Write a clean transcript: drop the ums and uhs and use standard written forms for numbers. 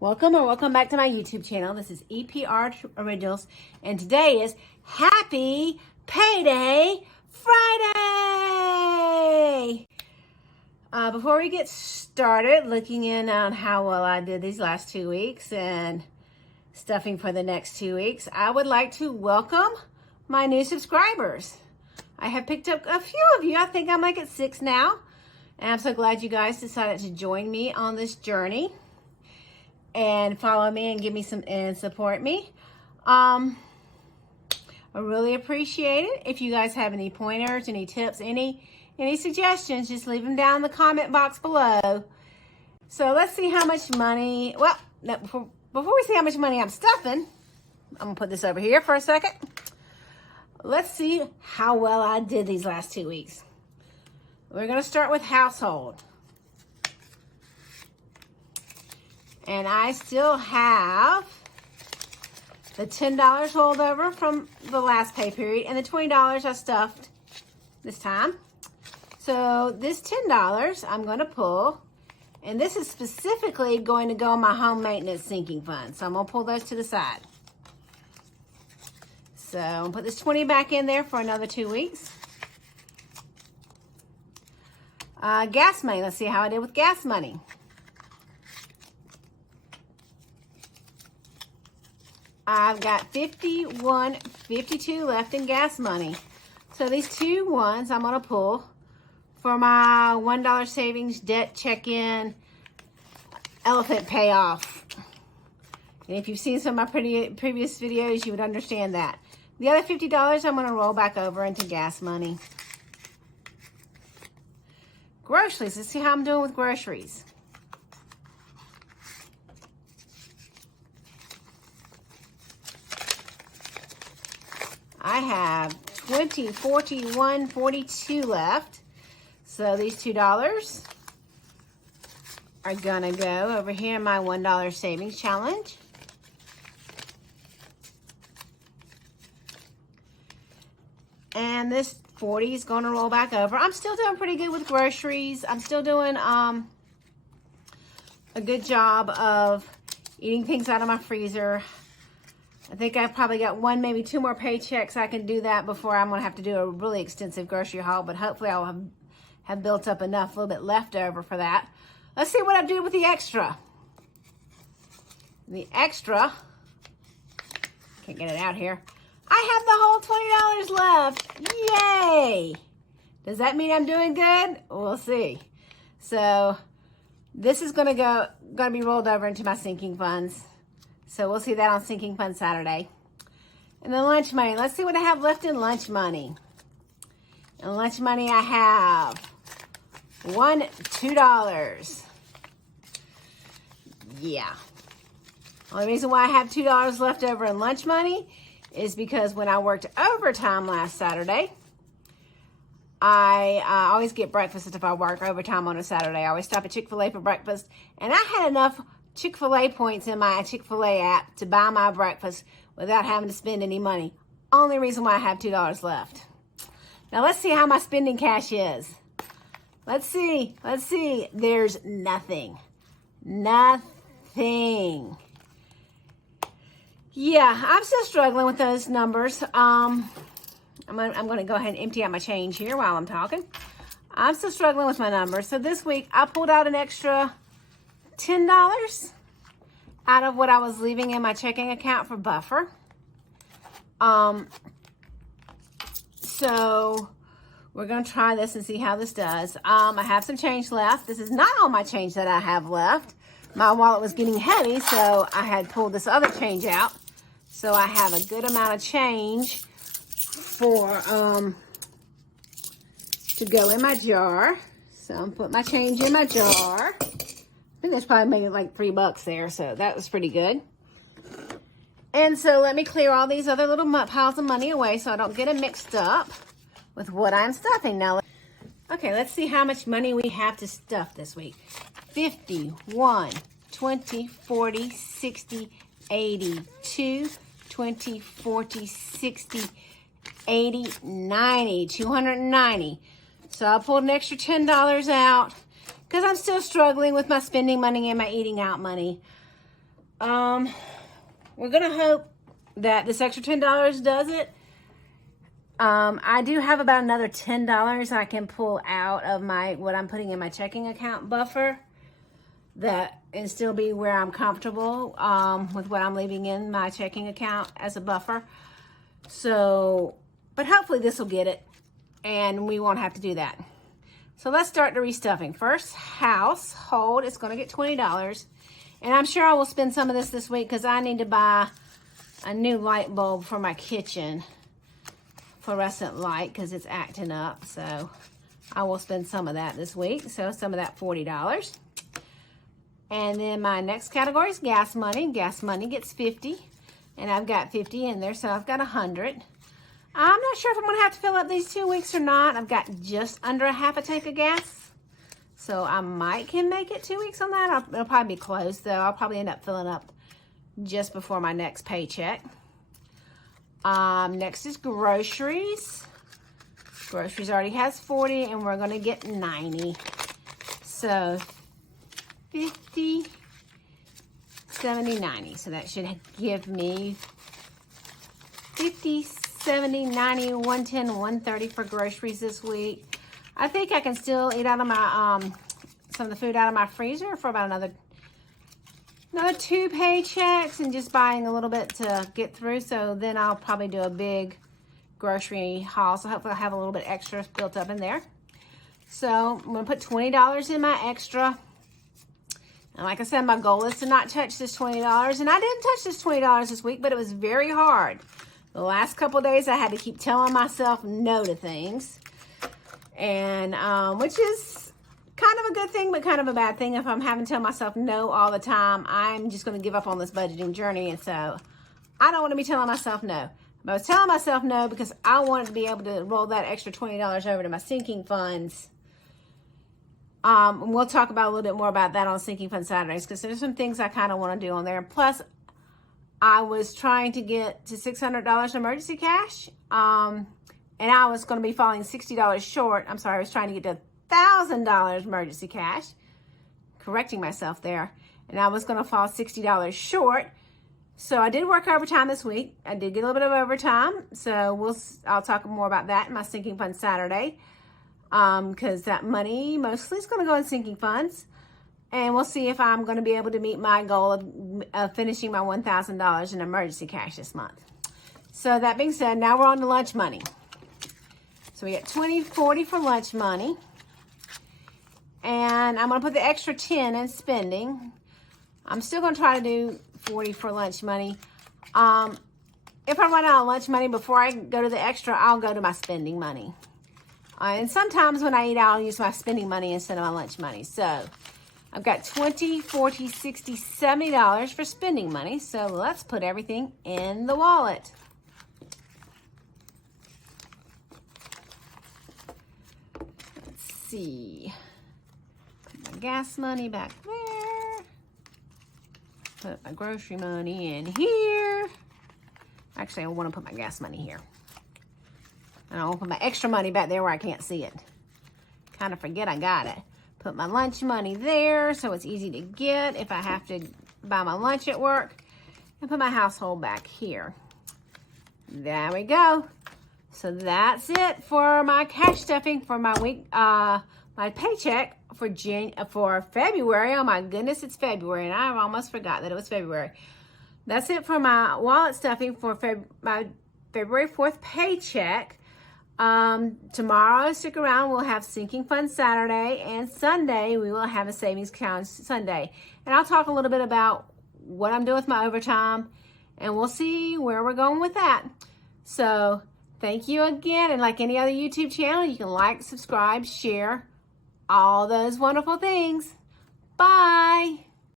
Welcome back to my YouTube channel. This is EPR Originals, and today is Happy Payday Friday! Before we get started looking in on how well I did these last 2 weeks and stuffing for the next 2 weeks, I would like to welcome my new subscribers. I have picked up a few of you. I think I'm like at 6 now, and I'm so glad you guys decided to join me on this journey and follow me and give me some and support me. I really appreciate it. If you guys have any pointers, any tips, any suggestions, just leave them down in the comment box below. So let's see how much money, well, no, before we see how much money I'm stuffing, I'm gonna put this over here for a second. Let's see how well I did these last 2 weeks. We're gonna start with household. And I still have the $10 holdover from the last pay period and the $20 I stuffed this time. So this $10 I'm going to pull, and this is specifically going to go in my home maintenance sinking fund. So I'm going to pull those to the side. So I'm going to put this 20 back in there for another 2 weeks. Gas money. Let's see how I did with gas money. I've got $51.52 left in gas money. So these 2 ones I'm going to pull for my $1 savings debt check-in elephant payoff. And if you've seen some of my previous videos, you would understand that. The other $50 I'm going to roll back over into gas money. Groceries. Let's see how I'm doing with groceries. I have $20, $41, $42 left. So these $2 are gonna go over here in my $1 savings challenge. And this 40 is gonna roll back over. I'm still doing pretty good with groceries. I'm still doing a good job of eating things out of my freezer. I think I've probably got 1, maybe 2 more paychecks. I can do that before I'm going to have to do a really extensive grocery haul, but hopefully I'll have built up enough, a little bit left over for that. Let's see what I do with the extra. The extra, can't get it out here. I have the whole $20 left. Yay! Does that mean I'm doing good? We'll see. So this is going to be rolled over into my sinking funds. So we'll see that on Sinking Fund Saturday. And then lunch money. Let's see what I have left in lunch money. In lunch money I have $2. Yeah. Only reason why I have $2 left over in lunch money is because when I worked overtime last Saturday, I always get breakfast if I work overtime on a Saturday. I always stop at Chick-fil-A for breakfast. And I had enough Chick-fil-A points in my Chick-fil-A app to buy my breakfast without having to spend any money. Only reason why I have $2 left. Now let's see how my spending cash is. Let's see. There's nothing. Nothing. Yeah, I'm still struggling with those numbers. I'm going to go ahead and empty out my change here while I'm talking. I'm still struggling with my numbers. So this week I pulled out an extra $10 out of what I was leaving in my checking account for buffer. So we're going to try this and see how this does. I have some change left. This is not all my change that I have left. My wallet was getting heavy, so I had pulled this other change out. So I have a good amount of change for to go in my jar. So I'm putting my change in my jar. I think that's probably maybe like $3 there, so that was pretty good. And so let me clear all these other little piles of money away so I don't get it mixed up with what I'm stuffing. Now, okay, let's see how much money we have to stuff this week. 50, 1, 20, 40, 60, 80, 2, 20, 40, 60, 80, 90, 290. So I pulled an extra $10 out because I'm still struggling with my spending money and my eating out money. we're gonna hope that this extra $10 does it. I do have about another $10 I can pull out of what I'm putting in my checking account buffer, that and still be where I'm comfortable with what I'm leaving in my checking account as a buffer. So, but hopefully this will get it and we won't have to do that. So let's start the restuffing. First, household, it's gonna get $20. And I'm sure I will spend some of this week because I need to buy a new light bulb for my kitchen, fluorescent light, because it's acting up. So I will spend some of that this week. So some of that $40. And then my next category is gas money. Gas money gets 50, and I've got 50 in there, so I've got 100. I'm not sure if I'm gonna have to fill up these 2 weeks or not. I've got just under a half a tank of gas, so I can make it 2 weeks on that. It'll probably be close though. I'll probably end up filling up just before my next paycheck. Next is groceries. Groceries already has 40, and we're gonna get 90. So 50, 70, 90. So that should give me 50, 70, 90, 110, 130 for groceries this week. I think I can still eat out of my, some of the food out of my freezer for about another 2 paychecks and just buying a little bit to get through. So then I'll probably do a big grocery haul. So hopefully I'll have a little bit extra built up in there. So I'm gonna put $20 in my extra. And like I said, my goal is to not touch this $20. And I didn't touch this $20 this week, but it was very hard. The last couple of days I had to keep telling myself no to things. And which is kind of a good thing, but kind of a bad thing. If I'm having to tell myself no all the time, I'm just going to give up on this budgeting journey. And so I don't want to be telling myself no. But I was telling myself no because I wanted to be able to roll that extra $20 over to my sinking funds. And we'll talk about a little bit more about that on Sinking Fund Saturdays, because there's some things I kind of want to do on there. Plus, I was trying to get to $600 in emergency cash, and I was going to be falling $60 short. I'm sorry, I was trying to get to $1,000 emergency cash, correcting myself there, and I was going to fall $60 short. So I did work overtime this week. I did get a little bit of overtime, so I'll talk more about that in my Sinking Fund Saturday. Because that money mostly is going to go in sinking funds, and we'll see if I'm going to be able to meet my goal of finishing my $1,000 in emergency cash this month. So that being said, now we're on to lunch money. So we got 20, 40 for lunch money, and I'm going to put the extra 10 in spending. I'm still going to try to do 40 for lunch money. If I run out of lunch money before I go to the extra, I'll go to my spending money. And sometimes when I eat out, I'll use my spending money instead of my lunch money. So I've got $20, $40, $60, $70 for spending money. So let's put everything in the wallet. Let's see. Put my gas money back there. Put my grocery money in here. Actually, I want to put my gas money here. And I'll put my extra money back there where I can't see it. Kind of forget I got it. Put my lunch money there so it's easy to get if I have to buy my lunch at work. And put my household back here. There we go. So that's it for my cash stuffing for my week, my paycheck for February. Oh my goodness, it's February, and I almost forgot that it was February. That's it for my wallet stuffing for my February 4th paycheck. Tomorrow, stick around, we'll have Sinking Fund Saturday, and Sunday we will have a Savings Account Sunday. And I'll talk a little bit about what I'm doing with my overtime, and we'll see where we're going with that. So thank you again, and like any other YouTube channel, you can like, subscribe, share, all those wonderful things. Bye.